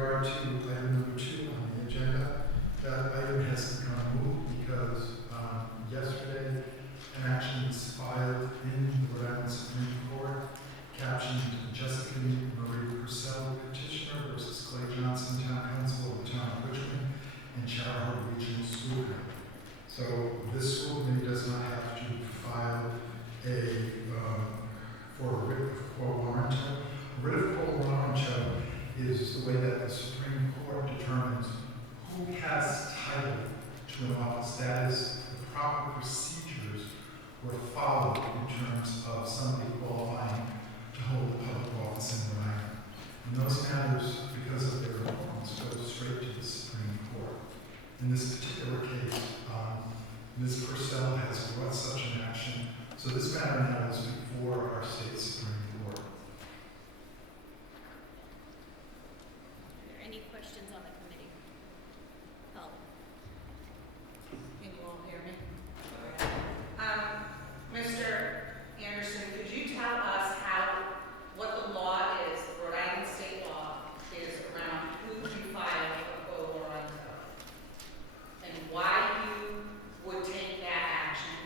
regard to item number 2 on the agenda, that item has become moot because yesterday an action was filed in the Rhode Island Supreme Court captioned Jessica Marie Purcell petitioner versus Clay Johnson, Town Council of the Town of Richmond and Chariho Regional School Committee. So this school committee does not have to file for a writ of quo warranto. A writ of quo warranto is the way that the Supreme Court determines who has title to an office. That is, the proper procedures were followed in terms of somebody qualifying to hold a public office in Rhode Island. And those matters, because of their importance, go straight to the Supreme Court. In this particular case, Ms. Purcell has brought such an action, so this matter now is before our state Supreme Court. Are there any questions on the committee? Oh. Can you all hear me? Mr. Anderson, could you tell us what the law is, the Rhode Island state law is around who can file a quo warranto and why you would take that action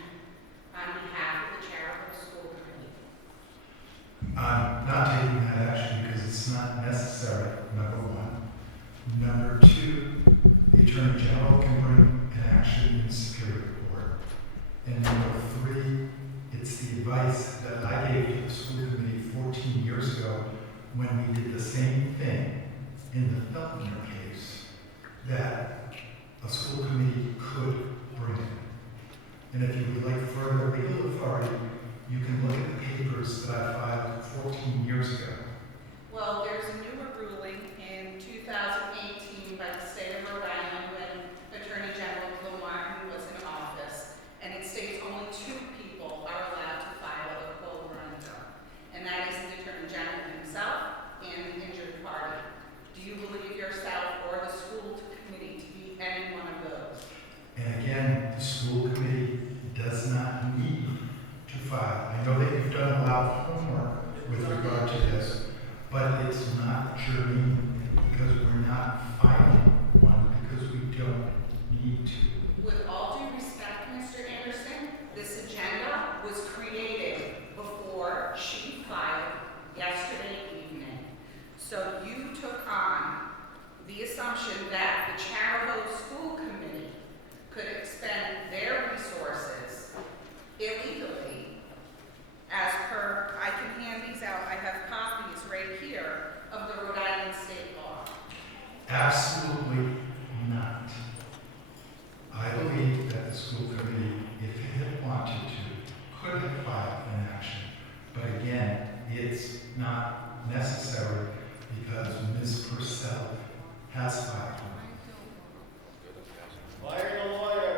on behalf of the Chariho School Committee? I'm not taking that action because it's not necessary, number one. Number two, the Attorney General can bring an action in Superior Court. And number three, it's the advice that I gave to the school committee 14 years ago when we did the same thing in the Feltner case, that a school committee could bring it. And if you would like further legal authority, you can look at the papers that I filed 14 years ago. Well, there's a newer ruling in 2018 by the state of Rhode Island when Attorney General Bill Martin was in office, and it states only 2 people are allowed to file a quo warranto, and that is the Attorney General himself and the injured party. Do you believe yourself or the school committee to be any one of those? And again, the school committee does not need to file. I know that you've done a lot of homework with regard to this, but it's not germane because we're not filing one because we don't need to. With all due respect, Mr. Anderson, this agenda was created before she filed yesterday evening. So you took on the assumption that the Chariho School Committee could expend their resources illegally as per, I can hand these out, I have copies right here of the Rhode Island state law. Absolutely not. I believe that the school committee, if it had wanted to, could have filed an action. But again, it's not necessary because Ms. Purcell has filed one. Fire the lawyer.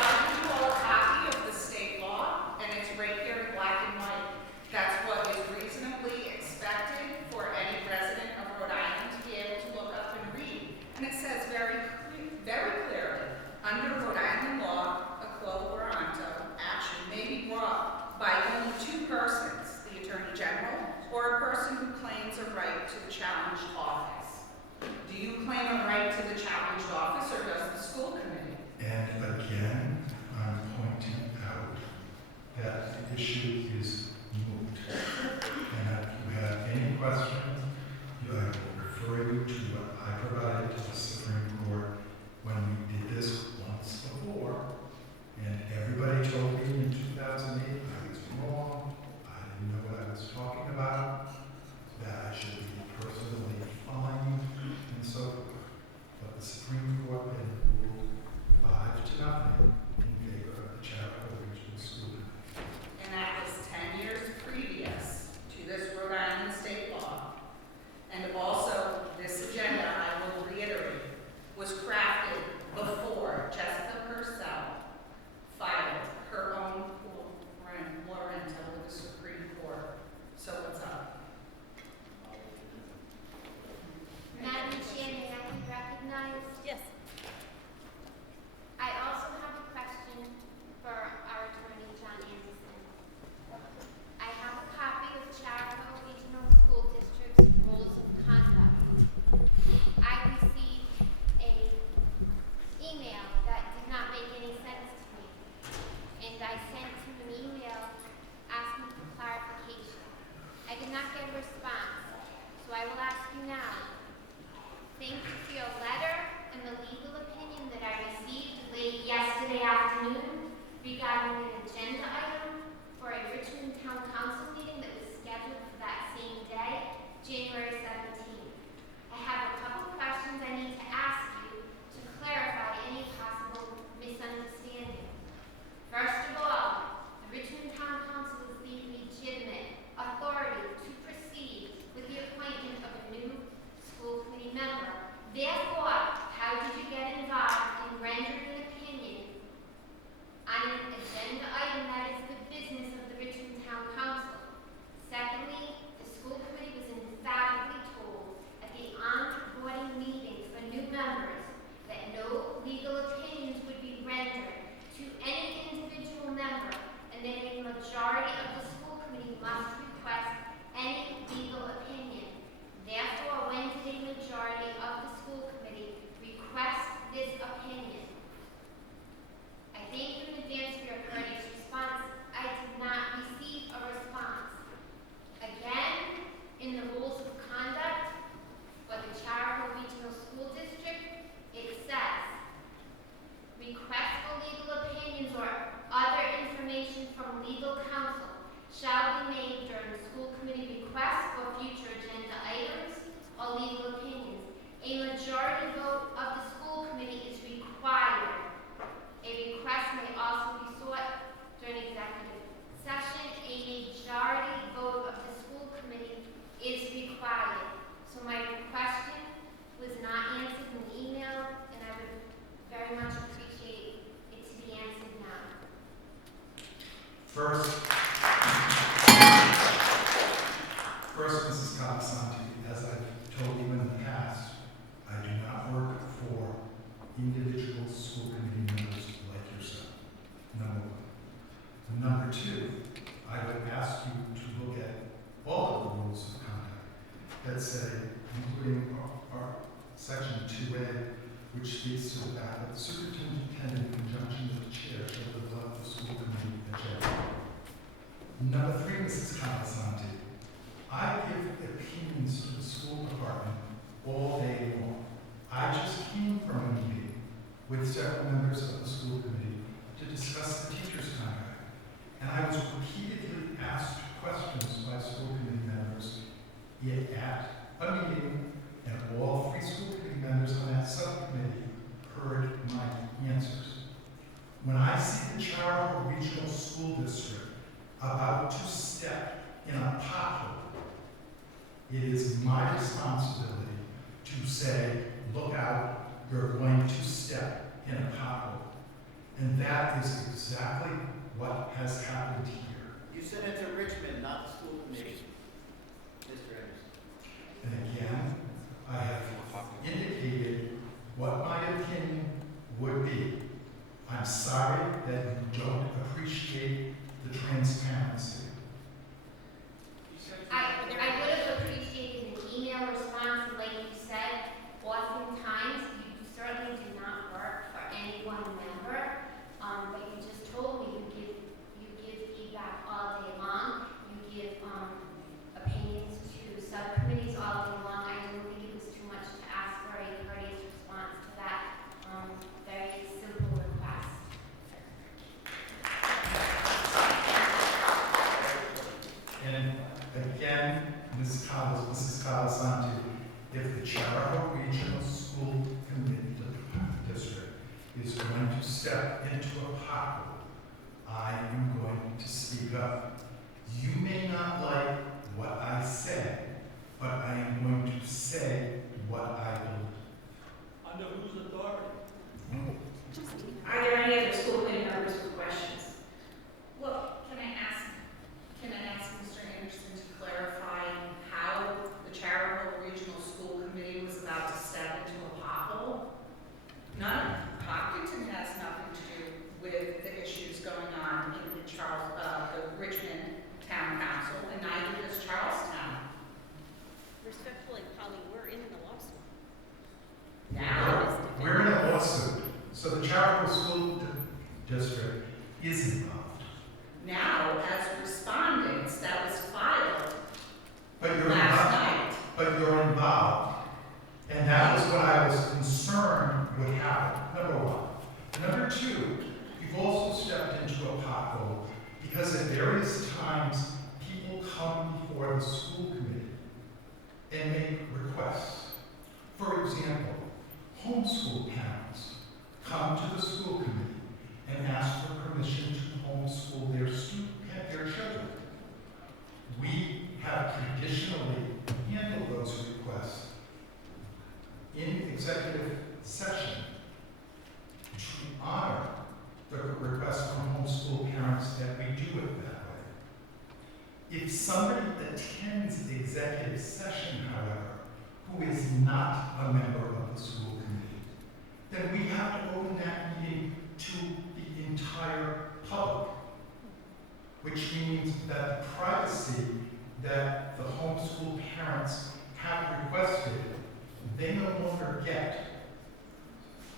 I'll give you all a copy of the state law, and it's right here in black and white. That's what is reasonably expected for any resident of Rhode Island to be able to look up and read. And it says very clearly, under Rhode Island law, a quo warranto action may be brought by only 2 persons, the Attorney General or a person who claims a right to the challenged office. Do you claim a right to the challenged office, or does the school committee? And again, I'm pointing out that the issue is moot. And if you have any questions, I will refer you to what I provided to the Supreme Court when we did this once before. And everybody told me in 2008 I was wrong, I didn't know what I was talking about, that I should be personally fined, and so forth. But the Supreme Court then ruled 5-0 in favor of the Chariho Regional School Committee. And that was 10 years previous to this Rhode Island state law. response, so I will ask you now. Thank you for your letter and the legal opinion that I received late yesterday afternoon regarding an agenda item for a Richmond Town Council meeting that was scheduled for that same day, January 17th. I have a couple of questions I need to ask you to clarify any possible misunderstanding. First of all, the Richmond Town Council is the legitimate authority to proceed with the appointment of a new school committee member. Therefore, how did you get involved in rendering an opinion on an agenda item that is the business of the Richmond Town Council? Secondly, the school committee was emphatically told at the onboarding meeting for new members that no legal opinions would be rendered to any individual member, and that a majority of the school committee must request any legal opinion. Therefore, when did a majority of the school committee request this opinion? I thank you in advance for your courteous response. I did not receive a response. Again, in the rules of conduct for the Chariho Regional School District, it says, requests for legal opinions or other information from legal counsel shall be made during school committee requests for future agenda items or legal opinions. A majority vote of the school committee is required. A request may also be sought during executive session. A majority vote of the school committee is required. So my question was not answered in the email, and I would very much appreciate it to be answered now. First, Mrs. Cavasanti, as I've told you in the past, I do not work for individual school committee members like yourself. Number one. Number two, I would ask you to look at all of the rules of conduct that say, including our section 2A, which speaks to the fact that the superintendent, in conjunction with the chair, shall develop the school committee agenda. Number three, Mrs. Cavasanti, I give opinions to the school department all day long. I just came from a meeting with several members of the school committee to discuss the teacher's contract. And I was repeatedly asked questions by school committee members, yet at a meeting, and all three school committee members on that subcommittee heard my answers. When I see the Chariho Regional School District about to step in a pothole, it is my responsibility to say, look out, you're going to step in a pothole. And that is exactly what has happened here. You sent it to Richmond, not the school committee, Mr. Anderson. And again, I have indicated what my opinion would be. I'm sorry that you don't appreciate the transparency. I would have appreciated an email response, and like you said, oftentimes you certainly do not work for any one member, but you just told me you give feedback all day long, you give opinions to subcommittees all day long. I don't think it was too much to ask for a courteous response to that very simple request. And again, Mrs. Cavasanti, if the Chariho Regional School Committee District is going to step into a pothole, I am going to speak up. You may not like what I say, but I am going to say what I believe. Under whose authority? Are there any other school committee members with questions? Well, can I ask Mr. Anderson to clarify how the Chariho Regional School Committee was about to step into a pothole? Hopkinton has nothing to do with the issues going on in the Richmond Town Council, and neither the school committee and make requests. For example, homeschool parents come to the school committee and ask for permission to homeschool their children. We have traditionally handled those requests in executive session to honor the request from homeschool parents that we do it that way. If somebody attends executive session, however, who is not a member of the school committee, then we have to open that meeting to the entire public, which means that the privacy that the homeschool parents have requested, they no longer get.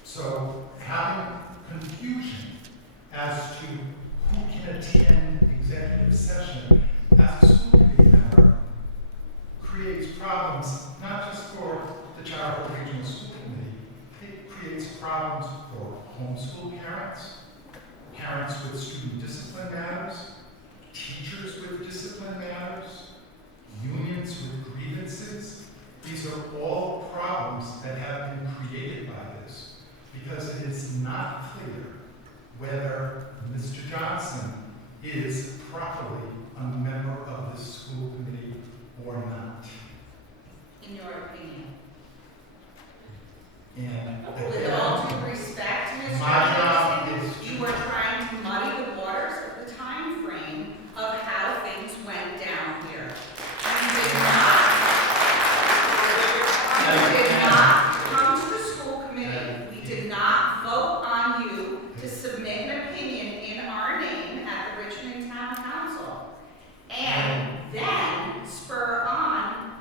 So having confusion as to who can attend executive session as a school committee member creates problems, not just for the Chariho Regional School Committee, it creates problems for homeschool parents, parents with student discipline matters, teachers with discipline matters, unions with grievances. These are all problems that have been created by this because it is not clear whether Mr. Johnson is properly a member of the school committee or not. In your opinion? And With all due respect, Mr. my job Anderson, is you were trying to muddy the waters of the time frame of how things went down here. You did not come to the school committee. We did not vote on you to submit an opinion in our name at the Richmond Town Council. And then spur on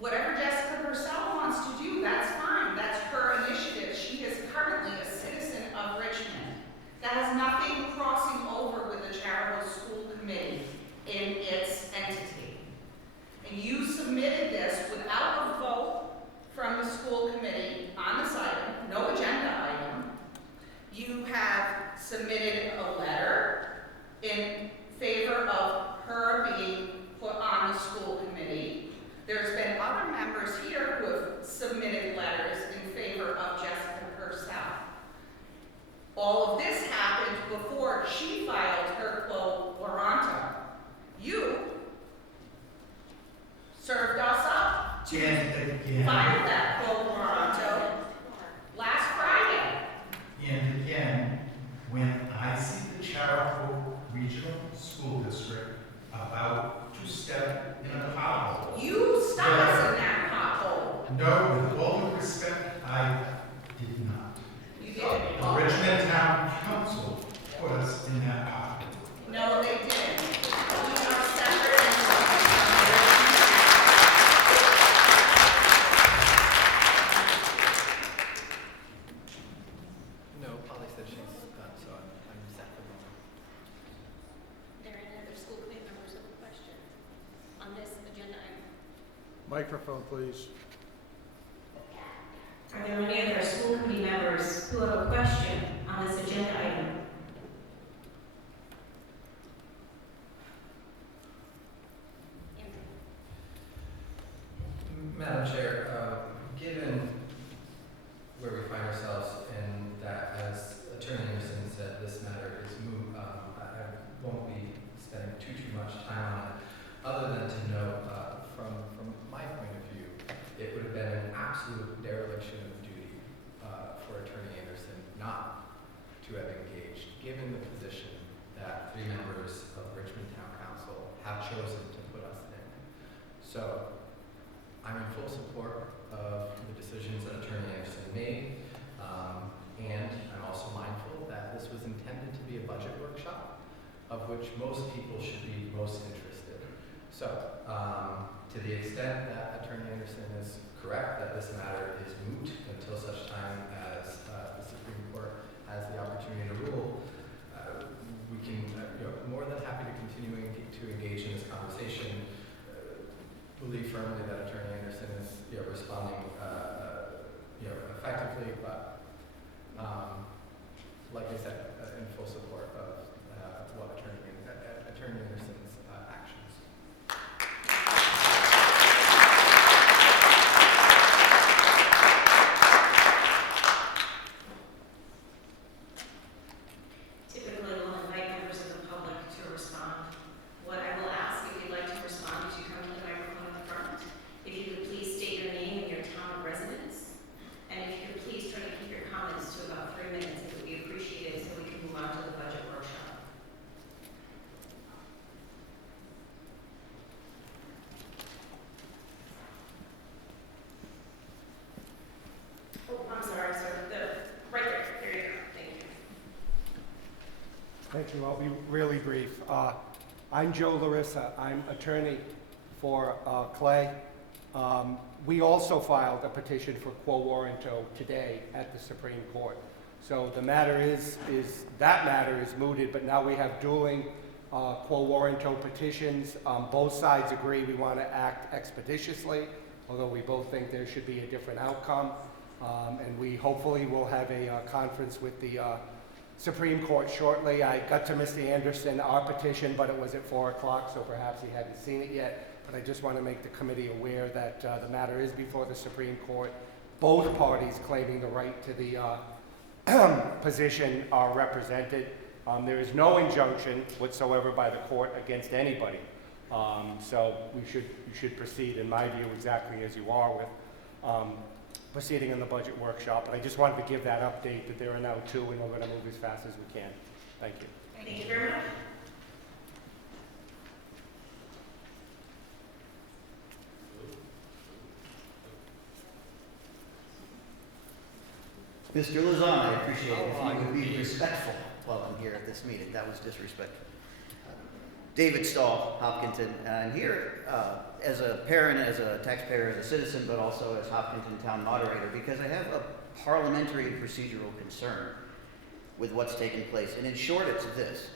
whatever Jessica herself wants to do, that's fine. That's her initiative. She is currently a citizen of Richmond. That has nothing crossing over with the Chariho School Committee in its entity. And you submitted this without a vote from the school committee on this item, no agenda item. You have submitted a letter in favor of her being put on the school committee. There's been other members here who have submitted letters in favor of Jessica herself. All of this happened before she filed her quo warranto. You served us up to file that quo warranto last Friday. And again, when I see the Chariho Regional School District about to step in a pothole. You stuck us in that pothole. No, with all due respect, I did not. You did. The Richmond Town Council put us in that pothole. No, they didn't. We are separate entities. No, Polly said she's done, so I'm set for the moment. Are there any other school committee members with a question on this agenda item? Microphone, please. Are there any other school committee members who have a question on this agenda item? Andrew? Madam Chair, given where we find ourselves and that, as Attorney Anderson said, this matter is moot, I won't be spending too much time on it, other than to note, from my point of view, it would have been an absolute dereliction of duty for Attorney Anderson not to have engaged, given the position that 3 members of Richmond Town Council have chosen to put us in. So, I'm in full support of the decisions that Attorney Anderson made, and I'm also mindful that this was intended to be a budget workshop, of which most people should be most interested. So, to the extent that Attorney Anderson is correct that this matter is moot until such time as the Supreme Court has the opportunity to rule, we can, more than happy to continue to engage in this conversation. Believe firmly that Attorney Anderson is responding effectively, but like I said, in full support of what Attorney Anderson's actions. you. I'll be really brief. I'm Joe Larissa. I'm attorney for Clay. We also filed a petition for quo warranto today at the Supreme Court. So the matter is that matter is mooted, but now we have dueling quo warranto petitions. Both sides agree we want to act expeditiously, although we both think there should be a different outcome. And we hopefully will have a conference with the Supreme Court shortly. I got to Mr. Anderson, our petition, but it was at 4 o'clock, so perhaps he hadn't seen it yet. But I just want to make the committee aware that the matter is before the Supreme Court. Both parties claiming the right to the position are represented. There is no injunction whatsoever by the court against anybody. So you should proceed, in my view, exactly as you are with proceeding in the budget workshop. But I just wanted to give that update that there are now 2 and we're going to move as fast as we can. Thank you. Thank you very much. Mr. Lozano, I appreciate it if you would be respectful while I'm here at this meeting. That was disrespectful. David Stahl, Hopkinton, and I'm here as a parent, as a taxpayer, as a citizen, but also as Hopkinton Town Moderator, because I have a parliamentary and procedural concern with what's taking place. And in short, it's this,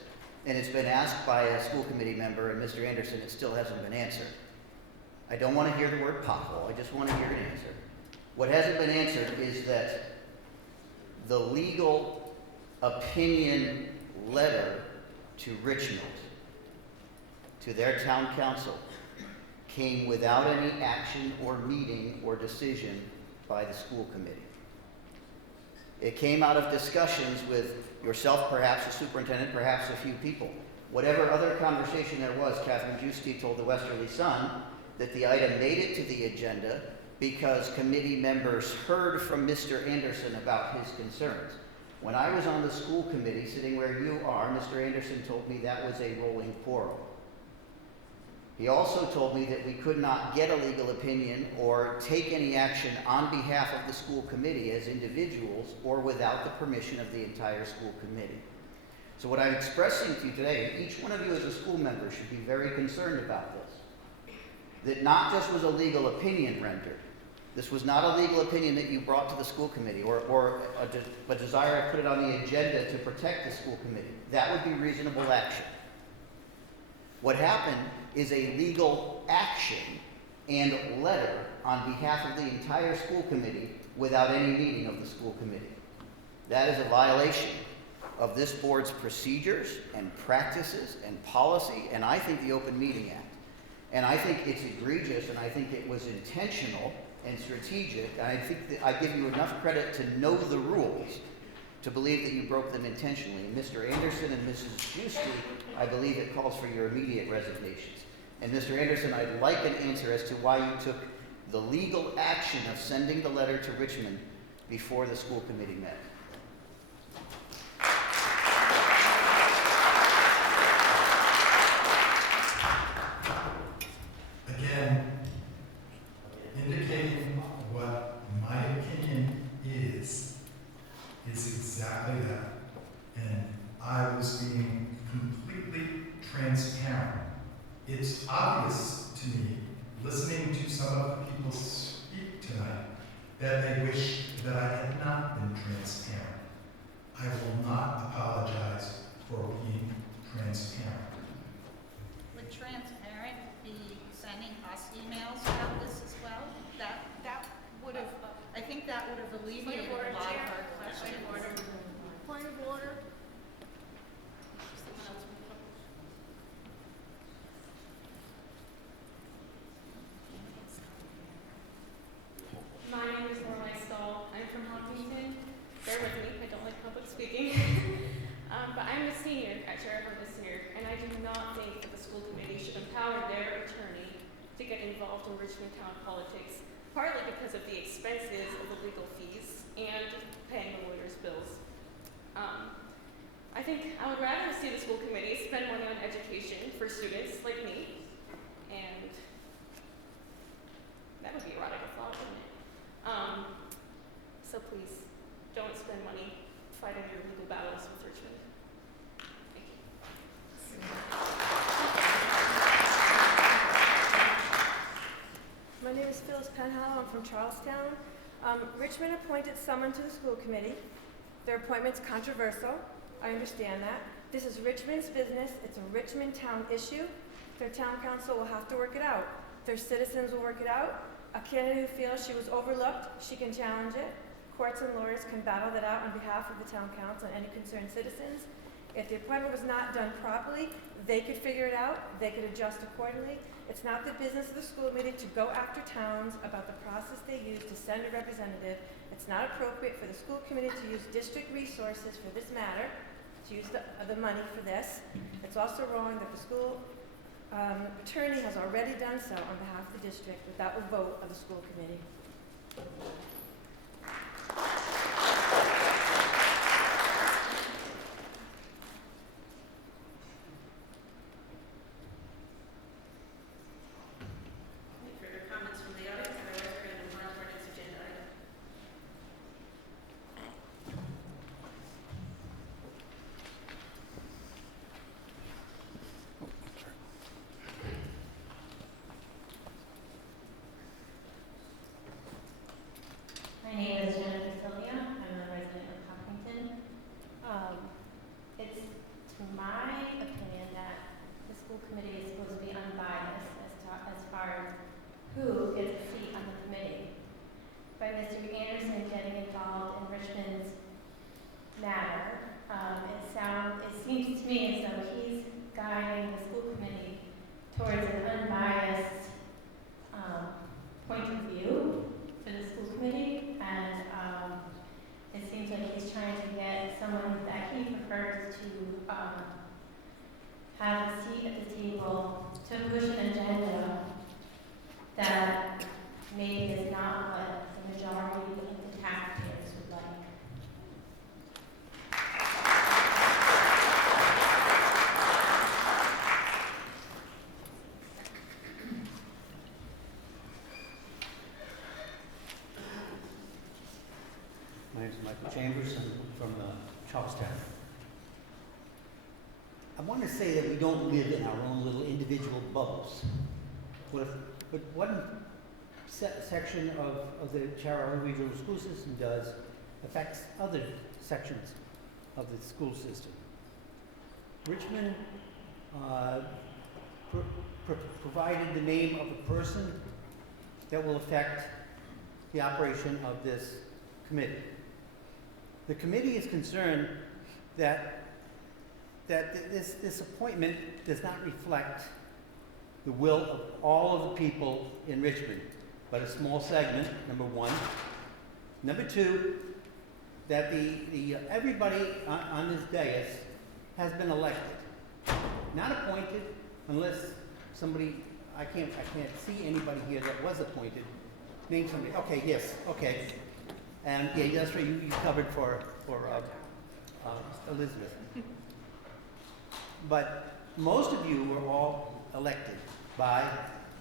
and it's been asked by a school committee member, and Mr. Anderson, it still hasn't been answered. I don't want to hear the word pothole, I just want to hear an answer. What hasn't been answered is that the legal opinion letter to Richmond, to their town council, came without any action or meeting or decision by the school committee. It came out of discussions with yourself, perhaps the superintendent, perhaps a few people. Whatever other conversation there was, Catherine Giusti told the Westerly Sun that the item made it to the agenda because committee members heard from Mr. Anderson about his concerns. When I was on the school committee, sitting where you are, Mr. Anderson told me that was a rolling quarrel. He also told me that we could not get a legal opinion or take any action on behalf of the school committee as individuals or without the permission of the entire school committee. So what I'm expressing to you today, each one of you as a school member should be very concerned about this. That not just was a legal opinion rendered. This was not a legal opinion that you brought to the school committee or a desire to put it on the agenda to protect the school committee. That would be reasonable action. What happened is a legal action and letter on behalf of the entire school committee without any meeting of the school committee. That is a violation of this board's procedures and practices and policy, and I think the Open Meeting Act. And I think it's egregious, and I think it was intentional and strategic, and I think that I give you enough credit to know the rules to believe that you broke them intentionally. And Mr. Anderson and Mrs. Giusti, I believe it calls for your immediate resignations. And Mr. Anderson, I'd like an answer as to why you took the legal action of sending the letter to Richmond before the school committee met. Again, indicating what my opinion is exactly that. And I was being completely transparent. It's obvious to me, listening to some of the people speak tonight, that they wish that I had not been transparent. I will not apologize for being transparent. Would transparent be sending us emails about this as well? That would have, I think that would have alleviated a lot of our questions. Point of order. My name is Lorelei Stahl. I'm from Hopkinton. Bear with me, I don't like public speaking. But I'm a senior at Chariho this year, and I do not think that the school committee should empower their attorney to get involved in Richmond town politics, partly because of the expenses of the legal fees and paying the lawyers' bills. I think I would rather see the school committee spend money on education for students like me, and that would be a radical thought, wouldn't it? So please, don't spend money fighting your legal battles with Richmond. Thank you. is Phyllis Penhallow. I'm from Charlestown. Richmond appointed someone to the school committee. Their appointment's controversial. I understand that. This is Richmond's business. It's a Richmond town issue. Their town council will have to work it out. Their citizens will work it out. A candidate who feels she was overlooked, she can challenge it. Courts and lawyers can battle that out on behalf of the town council and any concerned citizens. If the appointment was not done properly, they could figure it out. They could adjust accordingly. It's not the business of the school committee to go after towns about the process they use to send a representative. It's not appropriate for the school committee to use district resources for this matter, to use the money for this. It's also wrong that the school attorney has already done so on behalf of the district without a vote of the school committee. Any further comments from the audience? Otherwise, we're going to move on to our next agenda item. My name is Jennifer Sylvia. I'm a resident of Hopkinton. It's to my opinion that the school committee is supposed to be unbiased as far as who gets a seat on the committee. By Mr. Anderson getting involved in Richmond's matter, it seems to me as though he's guiding the school committee towards an unbiased point of view for the school committee, and it seems like he's trying to get someone that he prefers to have a seat at the table to push an agenda that maybe is not what the majority of the taxpayers would like. My name is Michael Chambers. I'm from Charlestown. I want to say that we don't live in our own little individual bubbles. But one section of the Chariho regional school system does affects other sections of the school system. Richmond provided the name of a person that will affect the operation of this committee. The committee is concerned that this appointment does not reflect the will of all of the people in Richmond, but a small segment, number one. Number two, that everybody on this dais has been elected, not appointed, unless somebody, I can't see anybody here that was appointed. Name somebody. Okay, yes, okay. And yeah, that's right. You covered for Elizabeth. But most of you were all elected by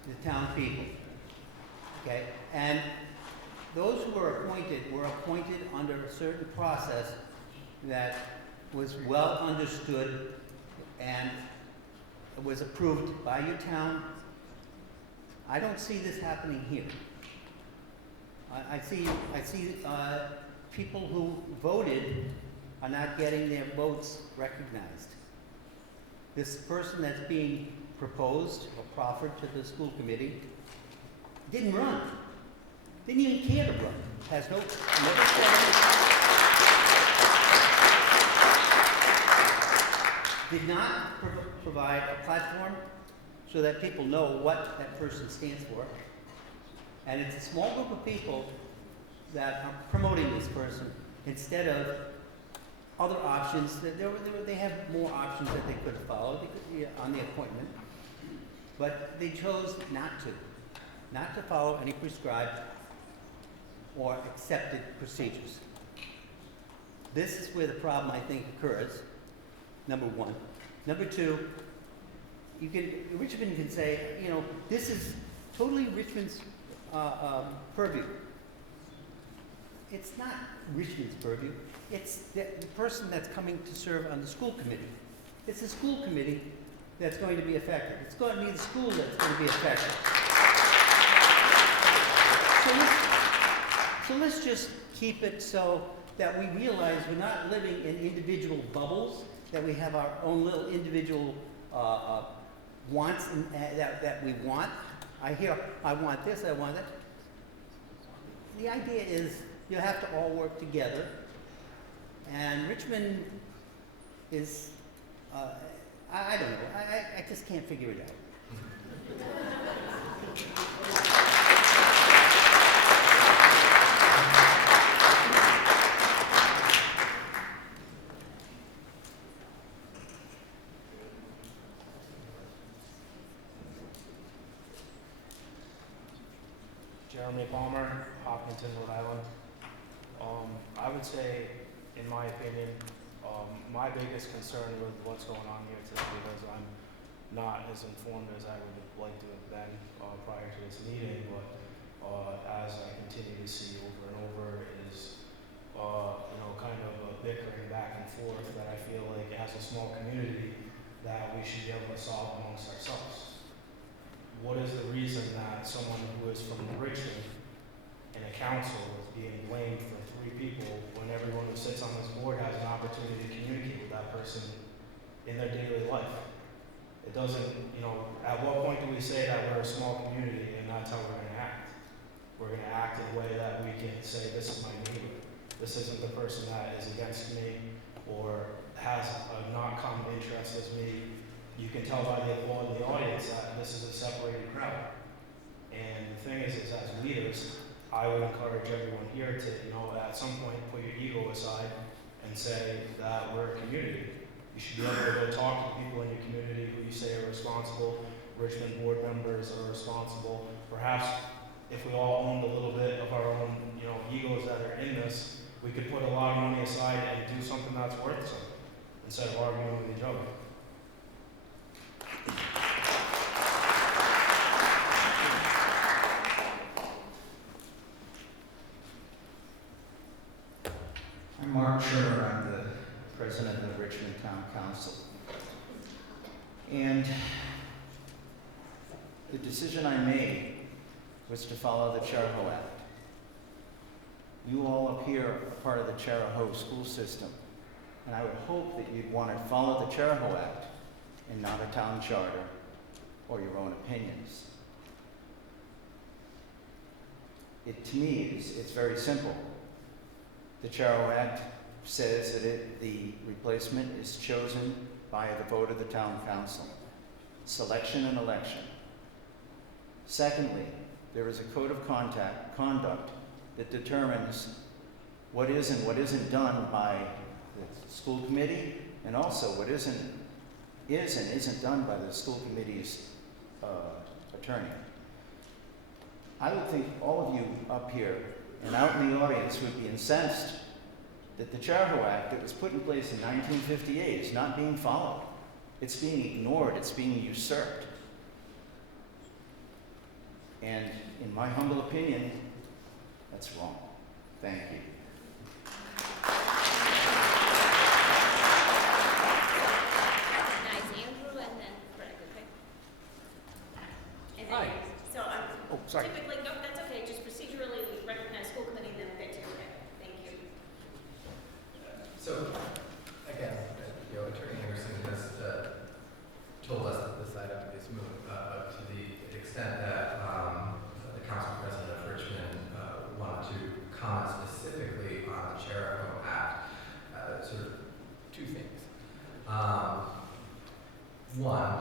the town people. Okay, and those who were appointed under a certain process that was well understood and was approved by your town. I don't see this happening here. I see people who voted are not getting their votes recognized. This person that's being proposed or proffered to the school committee didn't run. Didn't even care to run. Has never did not provide a platform so that people know what that person stands for. And it's a small group of people that are promoting this person instead of other options. They have more options that they could have followed on the appointment, but they chose not to follow any prescribed or accepted procedures. This is where the problem, I think, occurs, number one. Number two, Richmond can say, this is totally Richmond's purview. It's not Richmond's purview. It's the person that's coming to serve on the school committee. It's the school committee that's going to be affected. It's going to be the school that's going to be affected. So let's just keep it so that we realize we're not living in individual bubbles, that we have our own little individual wants that we want. I hear, I want this, I want that. The idea is you have to all work together. And Richmond is, I don't know, I just can't figure it out. Jeremy Palmer, Hopkinton, Rhode Island. I would say, in my opinion, my biggest concern with what's going on here today, because I'm not as informed as I would like to have been prior to this meeting, but as I continue to see over and over is, kind of a bickering back and forth that I feel like as a small community that we should be able to solve amongst ourselves. What is the reason that someone who is from Richmond in a council is being blamed for 3 people when everyone who sits on this board has an opportunity to communicate with that person in their daily life? It doesn't, at what point do we say that we're a small community and that's how we're going to act? We're going to act in a way that we can say, this is my neighbor. This isn't the person that is against me or has a non-common interest as me. You can tell by the applause in the audience that this is a separated crowd. And the thing is as leaders, I would encourage everyone here to, at some point put your ego aside and say that we're a community. You should be able to talk to people in your community who you say are responsible. Richmond board members are responsible. Perhaps if we all owned a little bit of our own, egos that are in this, we could put a lot of money aside and do something that's worth something instead of arguing with each other. I'm Mark Shermer, I'm the president of the Richmond Town Council. And the decision I made was to follow the Chariho Act. You all up here are part of the Chariho school system, and I would hope that you'd want to follow the Chariho Act and not a town charter or your own opinions. To me, it's very simple. The Chariho Act says that the replacement is chosen by the vote of the town council. Selection and election. Secondly, there is a code of conduct that determines what is and what isn't done by the school committee, and also what is and isn't done by the school committee's attorney. I would think all of you up here and out in the audience would be incensed that the Chariho Act that was put in place in 1958 is not being followed. It's being ignored, it's being usurped. And in my humble opinion, that's wrong. Thank you. Nice, Andrew, and then Greg, okay? And then, Hi. so Oh, sorry. typically, no, that's okay, just procedurally, we recognize school committee, then get to you, okay? Thank you. So, again, Attorney Anderson has told us that this item is moved, but to the extent that the council president of Richmond wanted to comment specifically on the Chariho Act, sort of 2 things. One,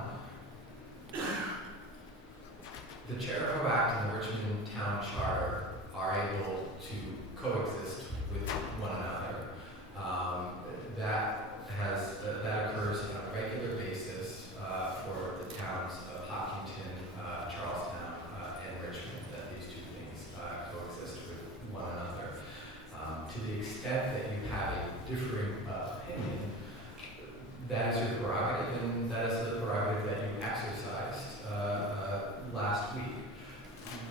the Chariho Act and the Richmond Town Charter are able to coexist with one another. That occurs on a regular basis for the towns of Hopkinton, Charlestown, and Richmond, that these 2 things coexist with one another. To the extent that you have a differing opinion, that is your prerogative, and that is the prerogative that you exercised last week.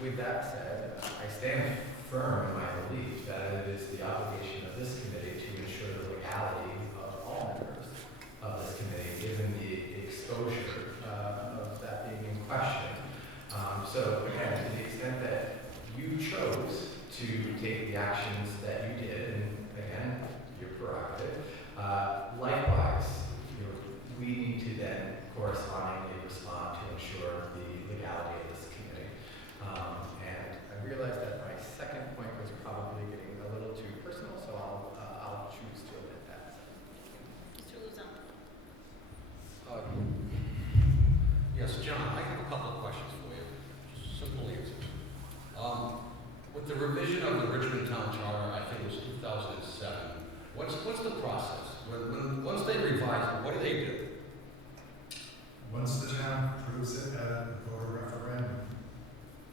With that said, I stand firm in my belief that it is the obligation of this committee to ensure the legality of all members of this committee, given the exposure of that being in question. So again, to the extent that you chose to take the actions that you did, and again, your prerogative. Likewise, we need to then correspondingly respond to ensure the legality of this committee. And I realize that my second point was probably getting a little too personal, so I'll choose to omit that. Mr. Luzon. Yes, John, I have a couple of questions for you. Just simple answers. With the revision of the Richmond Town Charter, I think it was 2007, what's the process? Once they revise it, what do? Once the town approves it at a voter referendum,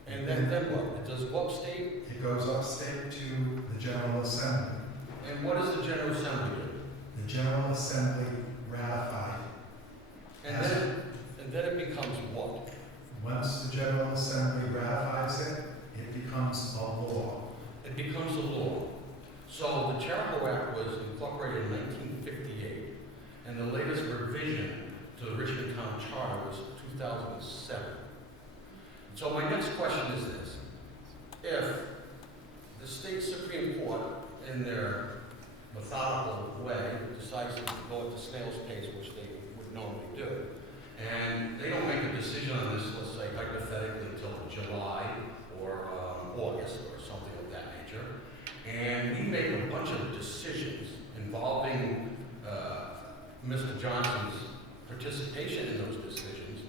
And then what? Does it go upstate? it goes upstate to the General Assembly. And what does the General Assembly do? The General Assembly ratified it. And then it becomes what? Once the General Assembly ratifies it, it becomes a law. It becomes a law. So the Chariho Act was incorporated in 1958, and the latest revision to the Richmond Town Charter was 2007. So my next question is this. If the state Supreme Court, in their methodical way, decides to go at the snail's pace, which they would normally do, and they don't make a decision on this, let's say hypothetically, until July or August or something of that nature, and we make a bunch of decisions involving Mr. Johnson's participation in those decisions,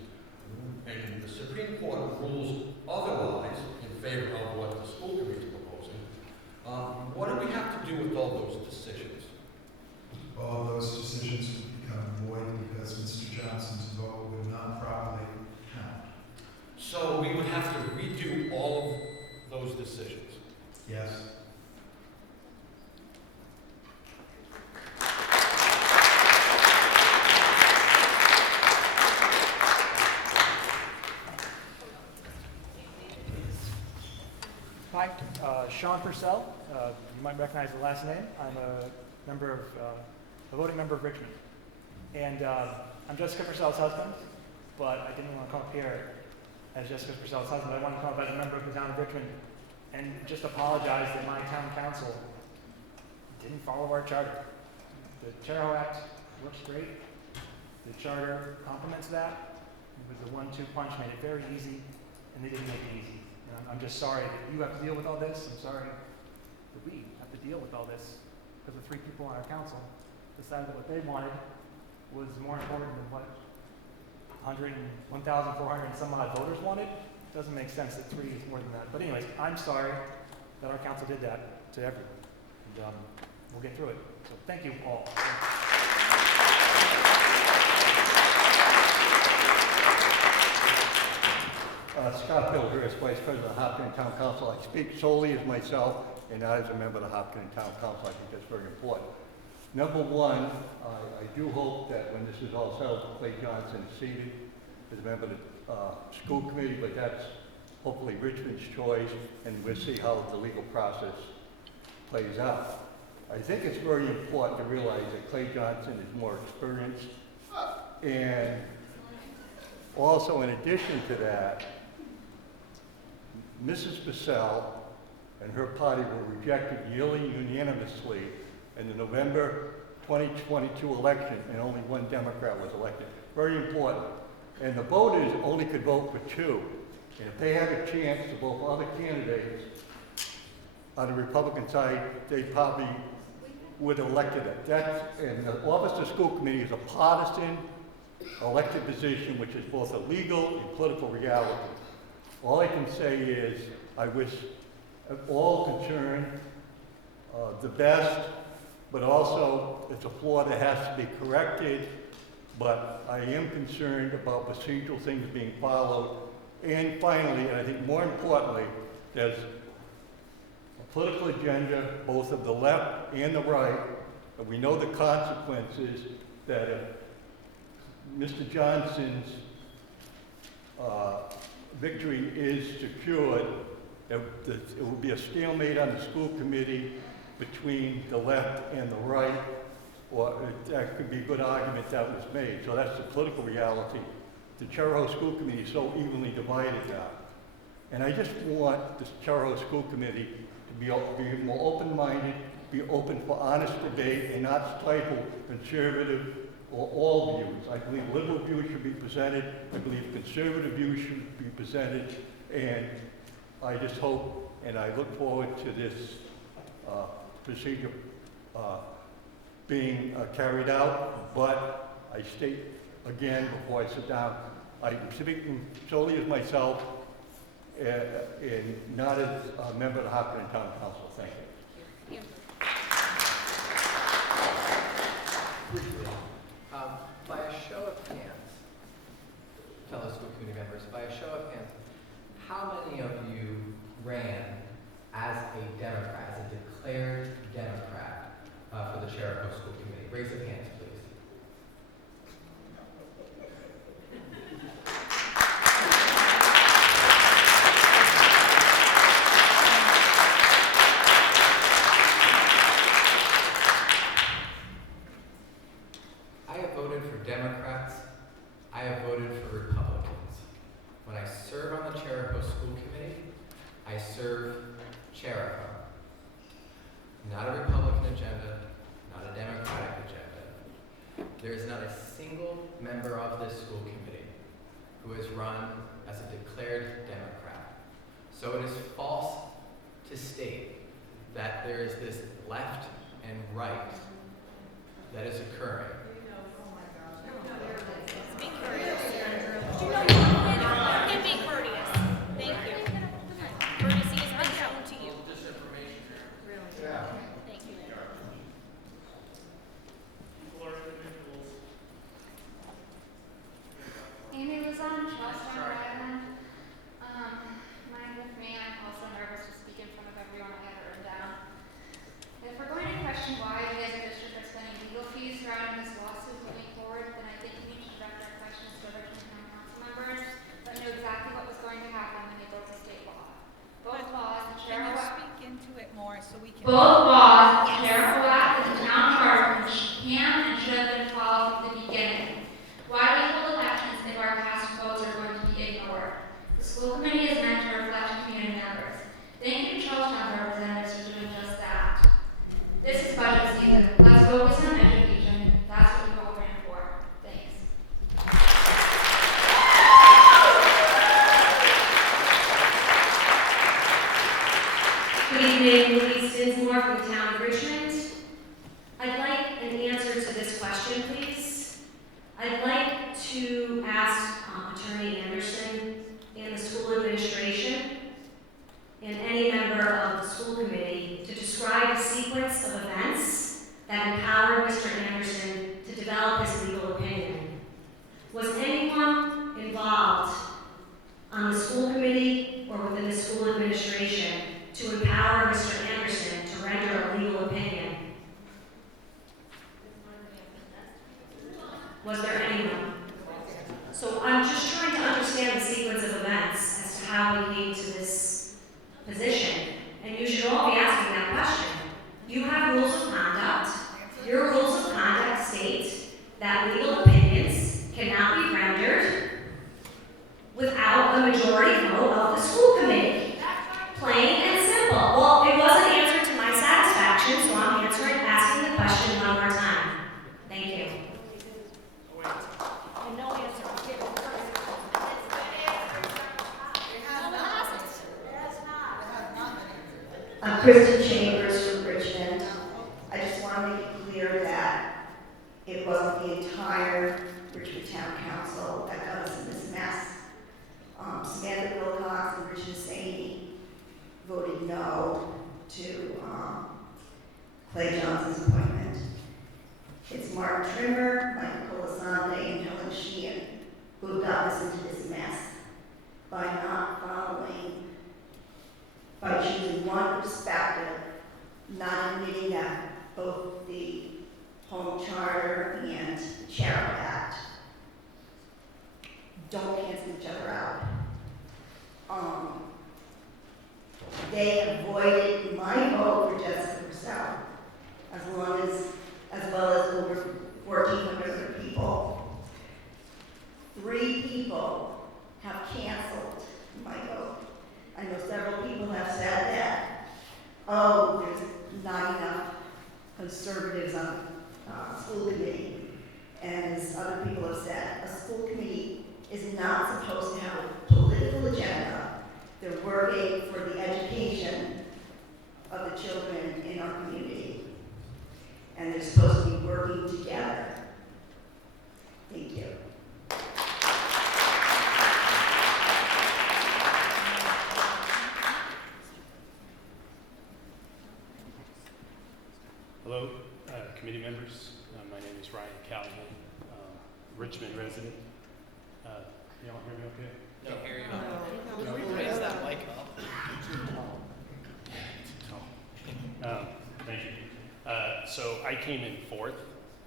and the Supreme Court rules otherwise in favor of what the school committee is proposing, what do we have to do with all those decisions? All those decisions would become void because Mr. Johnson's vote would not properly count. So we would have to redo all of those decisions. Yes. Hi, Sean Purcell. You might recognize the last name. I'm a voting member of Richmond. And I'm Jessica Purcell's husband, but I didn't want to come up here as Jessica Purcell's husband. I want to come up as a member of the town of Richmond and just apologize that my town council didn't follow our charter. The Chariho Act works great. The charter complements that. It was a 1-2 punch, made it very easy, and they didn't make it easy. I'm just sorry that you have to deal with all this. I'm sorry that we have to deal with all this because the 3 people on our council decided that what they wanted was more important than what 101,400 and some odd voters wanted. It doesn't make sense that 3 is more than that. But anyways, I'm sorry that our council did that to everyone. And we'll get through it. So thank you all. Scott Bilders, Vice President of Hopkinen Town Council. I speak solely as myself and not as a member of the Hopkinen Town Council. I think that's very important. Number one, I do hope that when this is all settled, Clay Johnson is seated as a member of the school committee, but that's hopefully Richmond's choice, and we'll see how the legal process plays out. I think it's very important to realize that Clay Johnson is more experienced, and also in addition to that, Mrs. Bissell and her party were rejected nearly unanimously in the November 2022 election, and only 1 Democrat was elected. Very important. And the voters only could vote for 2. And if they had a chance to vote for other candidates on the Republican side, they probably would have elected it. And the office of school committee is a partisan elected position, which is both a legal and political reality. All I can say is I wish all concerned the best, but also it's a flaw that has to be corrected. But I am concerned about procedural things being followed. And finally, and I think more importantly, there's a political agenda, both of the left and the right, and we know the consequences that if Mr. Johnson's victory is secured, it will be a stalemate on the school committee between the left and the right, or that could be a good argument that was made. So that's the political reality. The Chariho School Committee is so evenly divided now. And I just want this Chariho School Committee to be more open-minded, be open for honest debate, and not stifle conservative or all views. I believe liberal views should be presented. I believe conservative views should be presented. And I just hope, and I look forward to this procedure being carried out. But I state again, before I sit down, I'm speaking solely as myself and not as a member of the Hopkins Town Council. Thank you. By a show of hands, fellow school committee members, by a show of hands, how many of you ran as a Democrat, as a declared Democrat for the Chariho School Committee? Raise your hands, please. I have voted for Democrats. I have voted for Republicans. When I serve on the Chariho School Committee, I serve Chariho. Not a Republican agenda, not a Democratic agenda. There is not a single member of this school committee who has run as a declared Democrat. So it is false to state that there is this left and right that is occurring. Be courteous. You can be courteous. Thank you. Courtesy is unknown to you. Yeah. Thank you. Amy Luzon, Charlestown, Rhode Island. Mine with me, I'm also nervous to speak in front of everyone. I have it written down. If we're going to question why we as a district are spending legal fees surrounding this lawsuit moving forward, then I think we need to direct our questions to Richmond Town Council members that knew exactly what was going to happen when they broke the state law. Both laws, the Can you Chariho speak into it more so we can? Both laws, the Chariho Act and the Town Charter, can and should have been followed from the beginning. Why do we hold elections if our past votes are going to be ignored? The school committee is meant to reflect community members. Thank you, Charlestown representatives, for doing just that. This is budget season. Let's focus on education. That's what we all ran for. Thanks. Good evening, Louise Dinsmore from the town of Richmond. I'd like an answer to this question, please. I'd like to ask Attorney Anderson and the school administration and any member of the school committee to describe the sequence of events that empowered Mr. Anderson to develop his legal opinion. Was anyone involved on the school committee or within the school administration to empower Mr. Anderson to render a legal opinion? Was there anyone? So I'm just trying to understand the sequence of events as to how we came to this position. And you should all be asking that question. You have rules of conduct. Your rules of conduct state that legal opinions cannot be rendered without a majority vote of the school committee. Plain and simple. Well, it wasn't answered to my satisfaction, so I'm asking the question one more time. Thank you. And no answer was given. I'm Kristen Chambers from Richmond. I just want to make it clear that it wasn't the entire Richmond Town Council that got us in this mess. Samantha Wilcox and Richard Saney voted no to Clay Johnson's appointment. It's Mark Trimmer, Michael Colasande, and Helen Sheehan who got us into this mess by not following, by choosing one perspective, not admitting that both the Home Charter and the Chariho Act don't cancel each other out. They avoided my vote for Jessica Purcell, as well as over 1,400 other people. 3 people have canceled my vote. responsibility for the education of the children in our community. And they're supposed to be working together. Thank you. Hello, committee members. My name is Ryan Callahan, Richmond resident. Y'all hear me okay? No, hear you. No. Raise that mic up. Thank you. So I came in fourth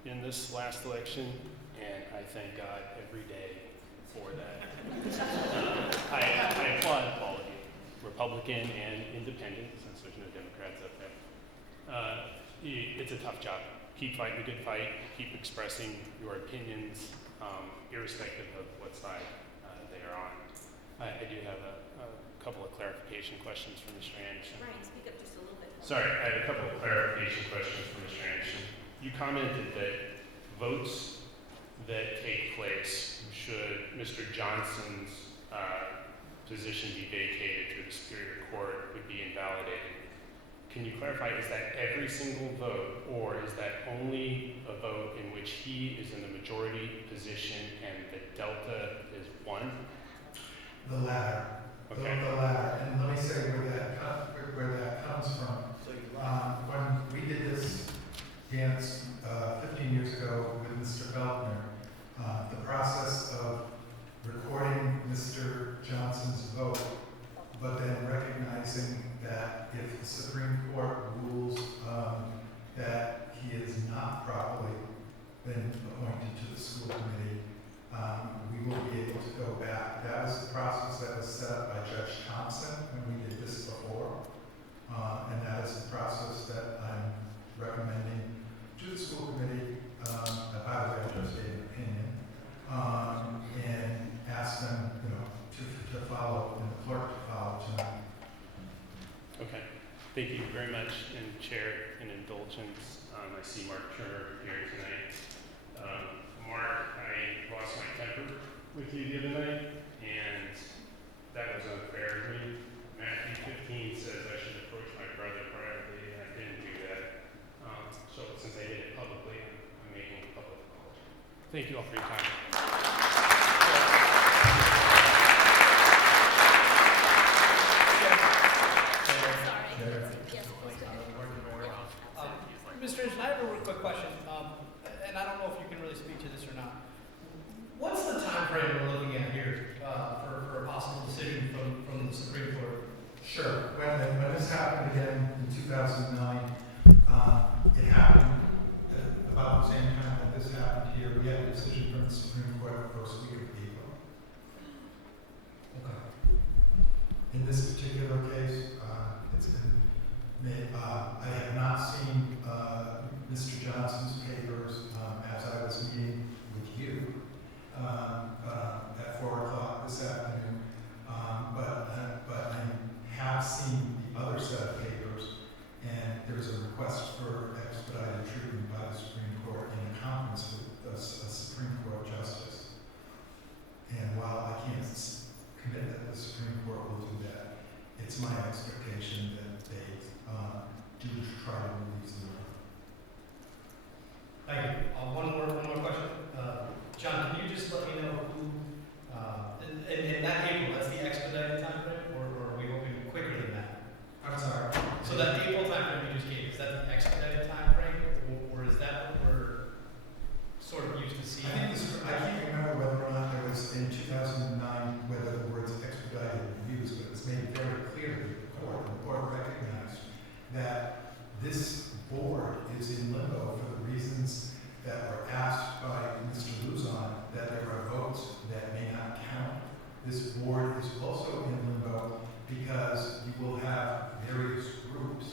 in this last election, and I thank God every day for that. I applaud all of you, Republican and independent, since there's no Democrats up there. It's a tough job. Keep fighting the good fight. Keep expressing your opinions, irrespective of what side they are on. I do have a couple of clarification questions for Mr. Anderson. Ryan, speak up just a little bit. Sorry, I have a couple of clarification questions for Mr. Anderson. You commented that votes that take place should Mr. Johnson's position be vacated through the Superior Court would be invalidated. Can you clarify, is that every single vote, or is that only a vote in which he is in the majority position and the delta is 1? The latter. Okay. The latter. And let me say where that comes from. When we did this dance 15 years ago with Mr. Feltner, the process of recording Mr. Johnson's vote, but then recognizing that if the Supreme Court rules that he has not properly been appointed to the school committee, we will be able to go back. That was the process that was set up by Judge Thompson when we did this before, and that is the process that I'm recommending to the school committee. By the way, I just gave an opinion, and ask them, to follow, and the clerk to follow tonight. Okay. Thank you very much, and Chair, in indulgence, I see Mark Turner here tonight. Mark, I lost my temper with you the other night, and that was unfair of me. Matthew 15 says I should approach my brother privately, and I didn't do that. So since I did it publicly, I'm making a public apology. Thank you all for your time. Mr. Anderson, I have a real quick question, and I don't know if you can really speak to this or not. What's the time frame we're looking at here for a possible decision from the Supreme Court? Sure. When this happened again in 2009, it happened about the same time that this happened here. We had a decision from the Supreme Court the first week of April. Okay. In this particular case, it's been made. I have not seen Mr. Johnson's papers as I was meeting with you at 4 o'clock this afternoon, but I have seen the other set of papers, and there's a request for expedited treatment by the Supreme Court in a conference with a Supreme Court justice. And while I can't commit that the Supreme Court will do that, it's my expectation that they do try to release the law. Thank you. One more question. John, can you just let me know who, in that April, that's the expedited time frame, or are we hoping quicker than that? I'm sorry. So that April time frame you just gave, is that the expedited time frame, or is that what we're sort of used to seeing? I can't remember whether or not there was in 2009 whether the words expedited were used, but it was made very clear to the court. The court recognized that this board is in limbo for the reasons that were asked by Mr. Luzon, that there are votes that may not count. This board is also in limbo because you will have various groups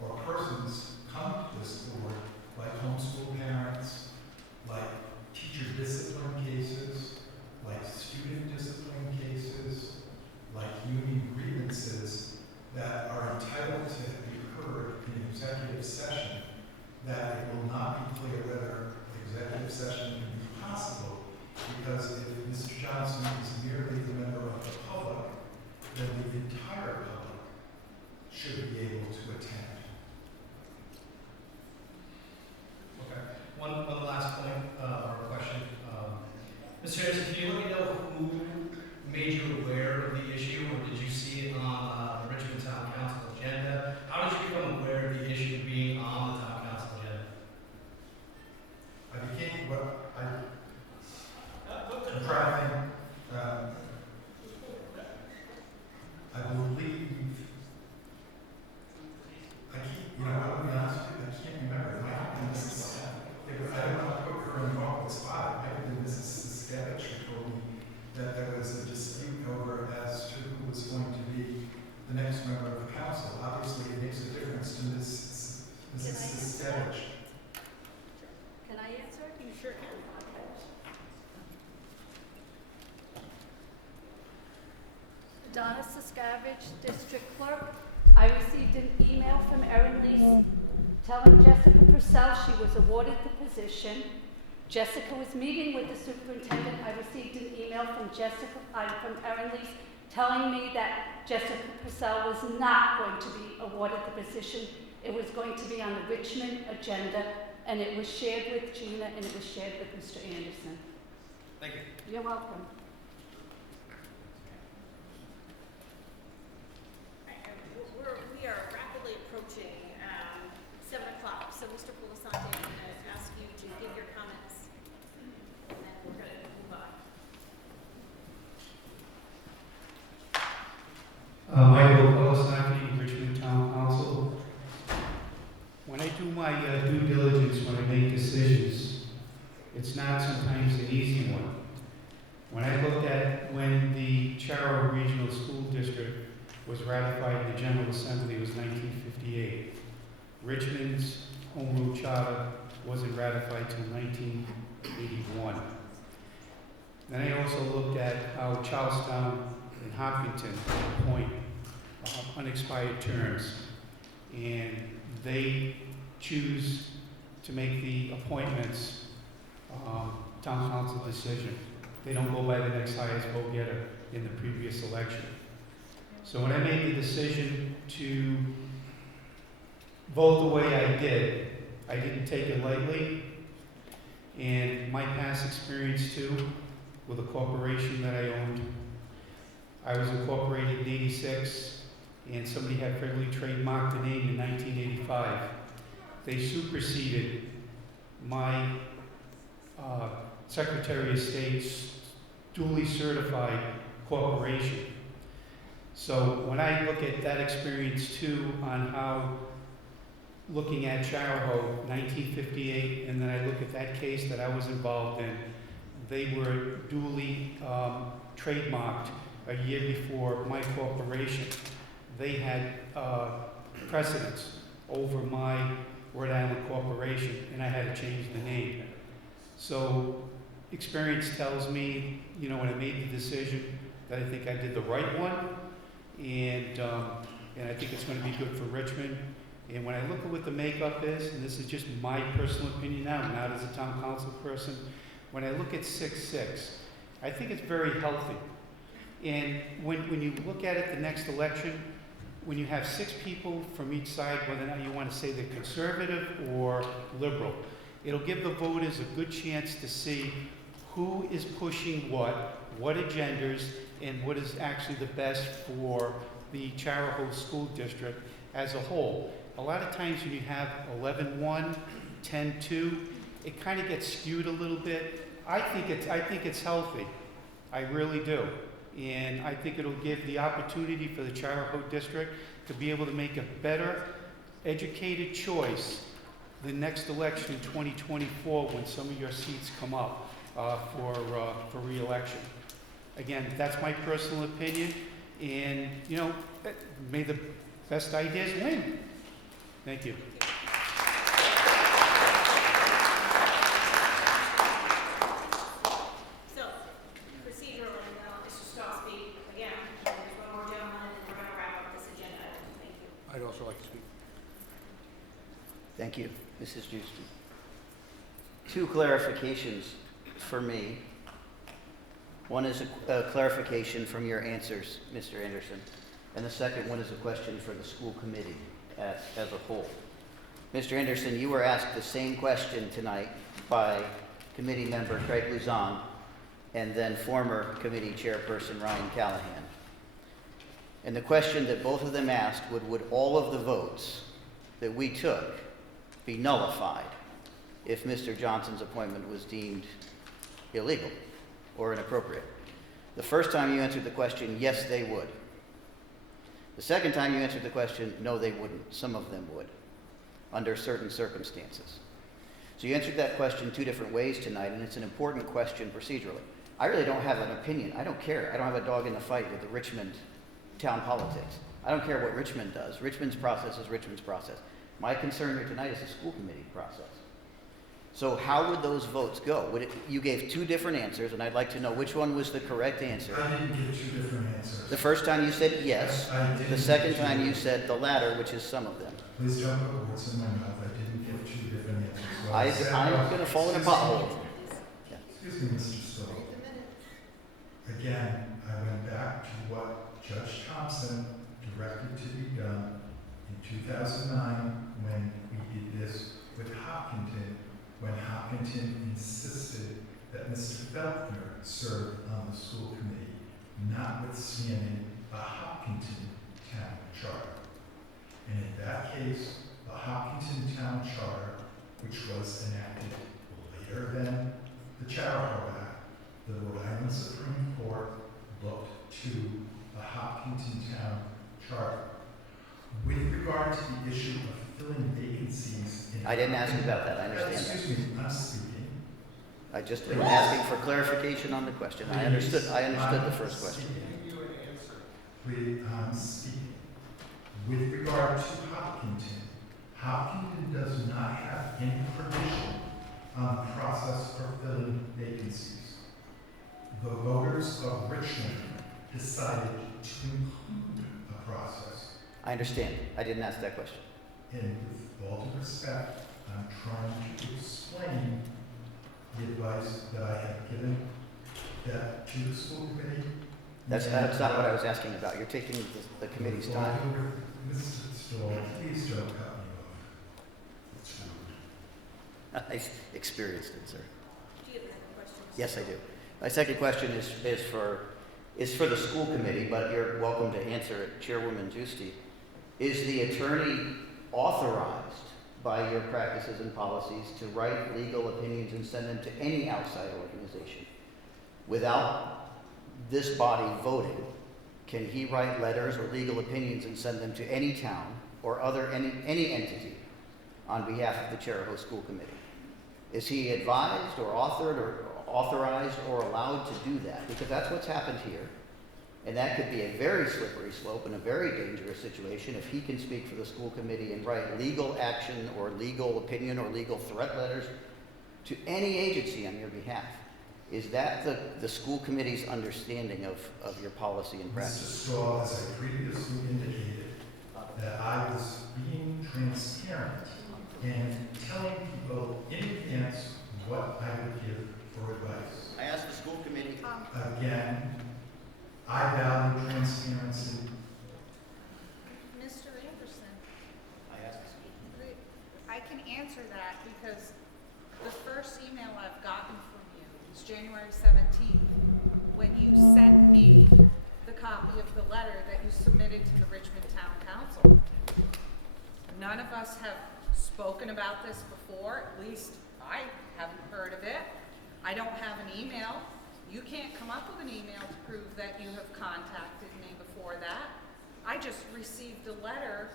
or persons come to this board, like homeschool parents, like teacher discipline cases, like student discipline cases, like union grievances that are entitled to be heard in executive session, that it will not be clear whether executive session can be possible, because if Mr. Johnson is merely the member of the public, then the entire public the next member of the council. Obviously, it makes a difference to Mrs. Dedich. Can I answer? You sure can. Donna Siskavich, District Clerk. I received an email from Erin Lees telling Jessica Purcell she was awarded the position. Jessica was meeting with the superintendent. I received an email from Erin Lees telling me that Jessica Purcell was not going to be awarded the position. It was going to be on the Richmond agenda, and it was shared with Gina, and it was shared with Mr. Anderson. Thank you. You're welcome. We are rapidly approaching 7 o'clock, so Mr. Pulisante, I'm going to ask you to give your comments, and then we're going to move on. Michael Pulisante, Richmond Town Council. When I do my due diligence, when I make decisions, it's not sometimes an easy one. When I looked at when the Chariho Regional School District was ratified in the General Assembly, it was 1958. Richmond's Home Rule Charter wasn't ratified till 1981. Then I also looked at how Charlestown and Hopkinton appoint unexpired terms, and they choose to make the appointments town council decision. They don't go by the next highest vote getter in the previous election. So when I made the decision to vote the way I didn't take it lightly. And my past experience too, with a corporation that I owned, I was incorporated in '86, and somebody had privately trademarked the name in 1985. They superseded my Secretary of State's duly certified corporation. So when I look at that experience too, on how looking at Chariho, 1958, and then I look at that case that I was involved in, they were duly trademarked a year before my corporation. They had precedence over my Rhode Island corporation, and I had to change the name. So experience tells me, you know, when I made the decision, that I think I did the right one, and I think it's going to be good for Richmond. And when I look at what the makeup is, and this is just my personal opinion now, not as a town council person, when I look at 6-6, I think it's very healthy. And when you look at it the next election, when you have 6 people from each side, whether or not you want to say they're conservative or liberal, it'll give the voters a good chance to see who is pushing what agendas, and what is actually the best for the Chariho School District as a whole. A lot of times when you have 11-1, 10-2, it kind of gets skewed a little bit. I think it's healthy. I really do. And I think it'll give the opportunity for the Chariho District to be able to make a better educated choice the next election in 2024 when some of your seats come up for re-election. Again, that's my personal opinion, and you know, may the best ideas win. Thank you. So, procedurally, Mr. Stosky, again, there's one more gentleman, and then we're going to wrap up this agenda item. Thank you. I'd also like to speak. Thank you, Mrs. Houston. 2 clarifications for me. One is a clarification from your answers, Mr. Anderson, and the second one is a question for the school committee as a whole. Mr. Anderson, you were asked the same question tonight by committee member Craig Luzon and then former committee chairperson Ryan Callahan. And the question that both of them asked, would all of the votes that we took be nullified if Mr. Johnson's appointment was deemed illegal or inappropriate? The first time you answered the question, yes, they would. The second time you answered the question, no, they wouldn't. Some of them would, under certain circumstances. So you answered that question 2 different ways tonight, and it's an important question procedurally. I really don't have an opinion. I don't care. I don't have a dog in the fight with the Richmond town politics. I don't care what Richmond does. Richmond's process is Richmond's process. My concern here tonight is the school committee process. So how would those votes go? You gave two different answers, and I'd like to know which one was the correct answer. I didn't give two different answers. The first time you said yes. I didn't The second give two time you different- said the latter, which is some of them. Please don't put words in my mouth. I didn't give two different answers. What said I'm was- going to fall in a Excuse me. pothole. Excuse me, Mr. Stoll. Again, I went back to what Judge Thompson directed to be done in 2009 when we did this with Hopkinton, when Hopkinton insisted that Mr. Felkner serve on the school committee, notwithstanding the Hopkinton Town Charter. And in that case, the Hopkinton Town Charter, which was enacted later than the Chariho Act, the Rhode Island Supreme Court looked to the Hopkinton Town Charter. With regard to the issue of filling vacancies in... I didn't ask about that. I understand that. Excuse me, I'm speaking. I just am asking for clarification on the question. I understood the first question. Please, I'm speaking. With regard to Hopkinton, Hopkinton does not have any provision on the process for filling vacancies. The voters of Richmond decided to include a process. I understand. I didn't ask that question. And with all due respect, I'm trying to explain the advice that I have given that to the school committee. That's not what I was asking about. You're taking the committee's time. Mr. Stoll, please don't cut me off. It's rude. I experienced it, sir. Do you have another question? Yes, I do. My second question is for the school committee, but you're welcome to answer it, Chairwoman Giusti. Is the attorney authorized by your practices and policies to write legal opinions and send them to any outside organization without this body voting? Can he write letters or legal opinions and send them to any town or any entity on behalf of the Chariho School Committee? Is he advised or authored or authorized or allowed to do that? Because that's what's happened here. And that could be a very slippery slope and a very dangerous situation if he can speak for the school committee and write legal action or legal opinion or legal threat letters to any agency on your behalf. Is that the school committee's understanding of your policy and practice? Mr. Stoll, as I previously indicated, that I was being transparent and telling people in advance what I would give for advice. I asked the school committee. Again, I value transparency. Mr. Anderson, I asked the school committee. I can answer that because the first email I've gotten from you is January 17th, when you sent me the copy of the letter that you submitted to the Richmond Town Council. None of us have spoken about this before, at least I haven't heard of it. I don't have an email. You can't come up with an email to prove that you have contacted me before that. I just received a letter,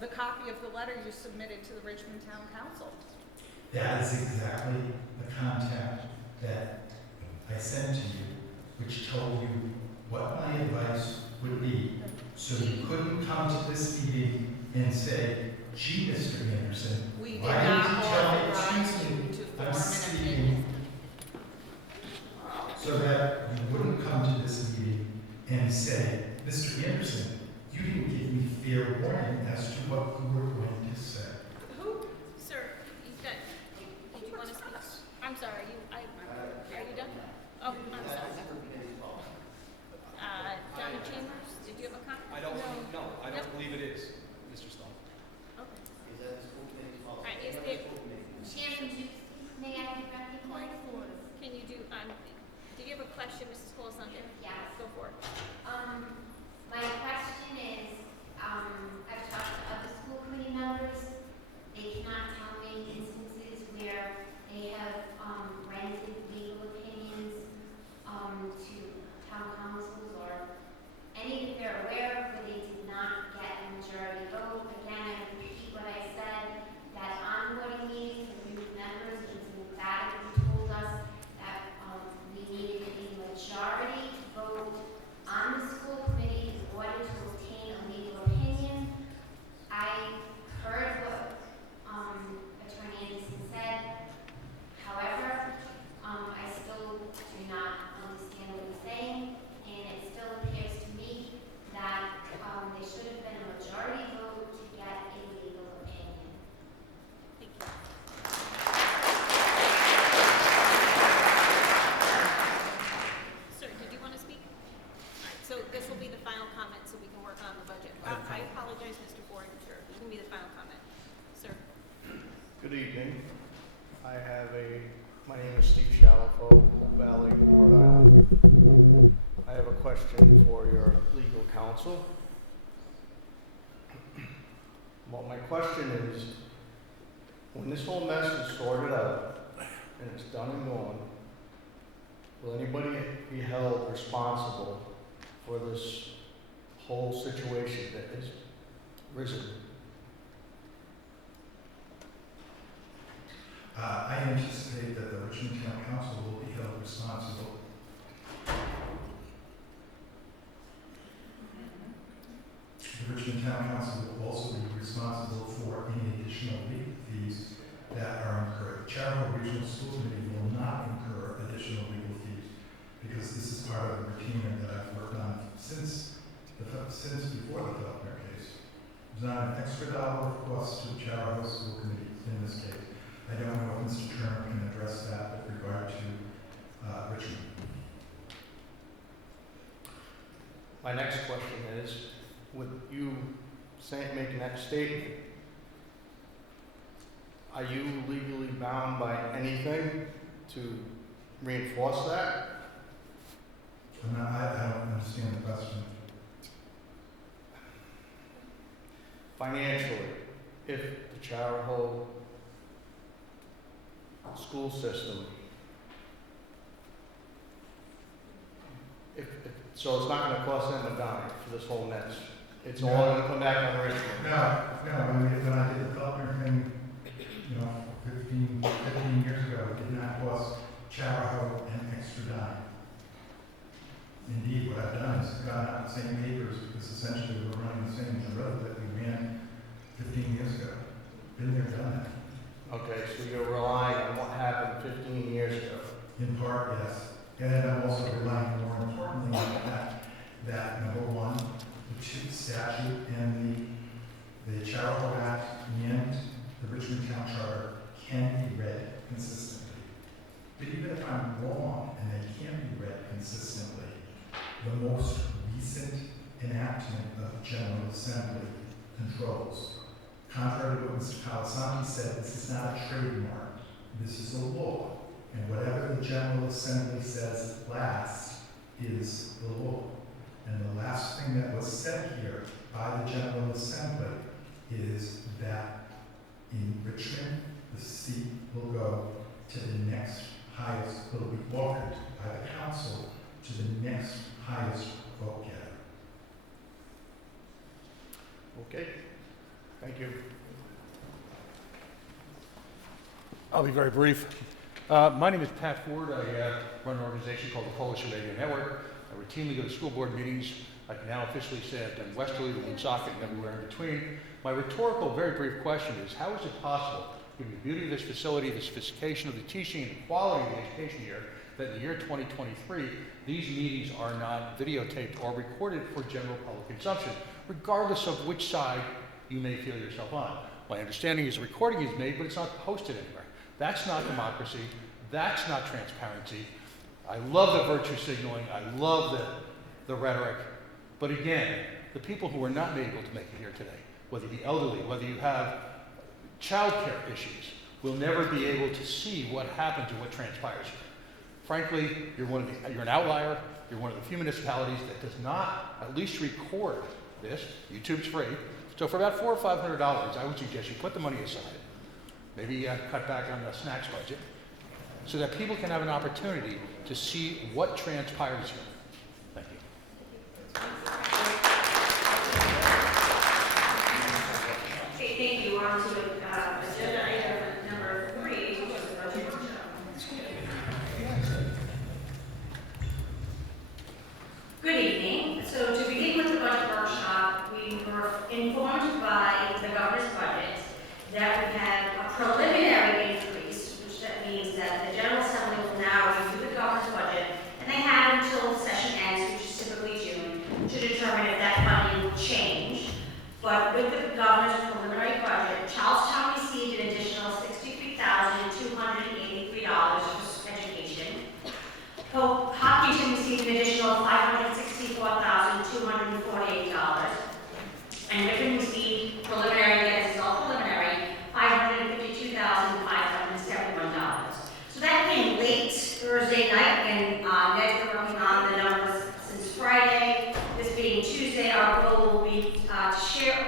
the copy of the letter you submitted to the Richmond Town Council. That is exactly the contact that I sent to you, which told you what my advice would be. So you couldn't come to this meeting and say, gee, Mr. Anderson, We did why not didn't you tell me? authorize Excuse me, you to form I'm an speaking. opinion. So that you wouldn't come to this meeting and say, Mr. Anderson, you didn't give me fair warning as to what you were going to say. Who? Sir, you've got, did you want to speak? I'm sorry, are you done? Oh, I'm sorry. Donna Chambers, did you have a comment? I don't believe it is, Mr. Stone. Okay. Is that the school committee's policy? All right, is there, Chairman Juicy, may I be point recognized? of order, can you do, did you have a question, Mrs. Colasante? Yes. Go for it. My question is, I've talked to other school committee members Good evening. My name is Steve Shalafo, Hope Valley, Rhode Island. I have a question for your legal counsel. Well, my question is, when this whole mess is sorted out and it's done and gone, will anybody be held responsible for this whole situation that has risen? I anticipate that the Richmond Town Council will be held responsible. The Richmond Town Council will also be responsible for any additional legal fees that are incurred. Chariho Regional School Committee will not incur additional legal fees because this is part of the routine that I've worked on since before the Feltner case. There's not an extra dollar of cost to the Chariho School Committee in this case. I don't know if Mr. Turner can address that with regard to Richmond. My next question is, with you making that statement, are you legally bound by anything to reinforce that? I don't understand the question. Financially, if the Chariho school system, so it's not going to cost them a dime for this whole mess. It's all going to come back on Richmond. When I did the Feltner thing, 15 years ago, it did not cost Chariho an extra dime. Indeed, what I've done is gone out the same papers because essentially we're running the same road that we ran 15 years ago. Been there, done that. Okay, so you're relying on what happened 15 years ago? In part, yes. And then I'm also relying more importantly on the fact that, number one, the statute and the Chariho Act and the Richmond Town Charter can be read consistently. But even if I'm wrong and they can't be read consistently, the most recent enactment of the General Assembly controls. Contrary to what Mr. Calasanti said, this is not a trademark. This is a law. And whatever the General Assembly says last is the law. And the last thing that was said here by the General Assembly is that in Richmond, the seat will go to the next highest, will be offered by the council to the next highest vote getter. Okay, thank you. I'll be very brief. My name is Pat Ford. I run an organization called the Coalition Radio Network. I routinely go to school board meetings. I can now officially say I've done Westerly, the Woonsocket, and everywhere in between. My rhetorical, very brief question is, how is it possible, given the beauty of this facility, the sophistication of the teaching, and the quality of the education here, that in the year 2023, these meetings are not videotaped or recorded for general public consumption, regardless of which side you may feel yourself on? My understanding is the recording is made, but it's not posted anywhere. That's not democracy. That's not transparency. I love the virtue signaling. I love the rhetoric. But again, the people who are not able to make it here today, whether you be elderly, whether you have childcare issues, will never be able to see what happens or what transpires here. Frankly, you're an outlier. You're one of the few municipalities that does not at least record this. YouTube's free. So for about $400 or $500, I would suggest you put the money aside. Maybe cut back on the snacks budget, so that people can have an opportunity to see what transpires here. Thank you. Okay, thank you. On to agenda item number 3, which is the budget workshop. Good evening. So to begin with the budget workshop, we were informed by the governor's budget that we have a preliminary increase, which that means that the General Assembly will now review the governor's budget, and they have until session ends, which is typically June, to determine if that funding will change. But with the governor's preliminary budget, child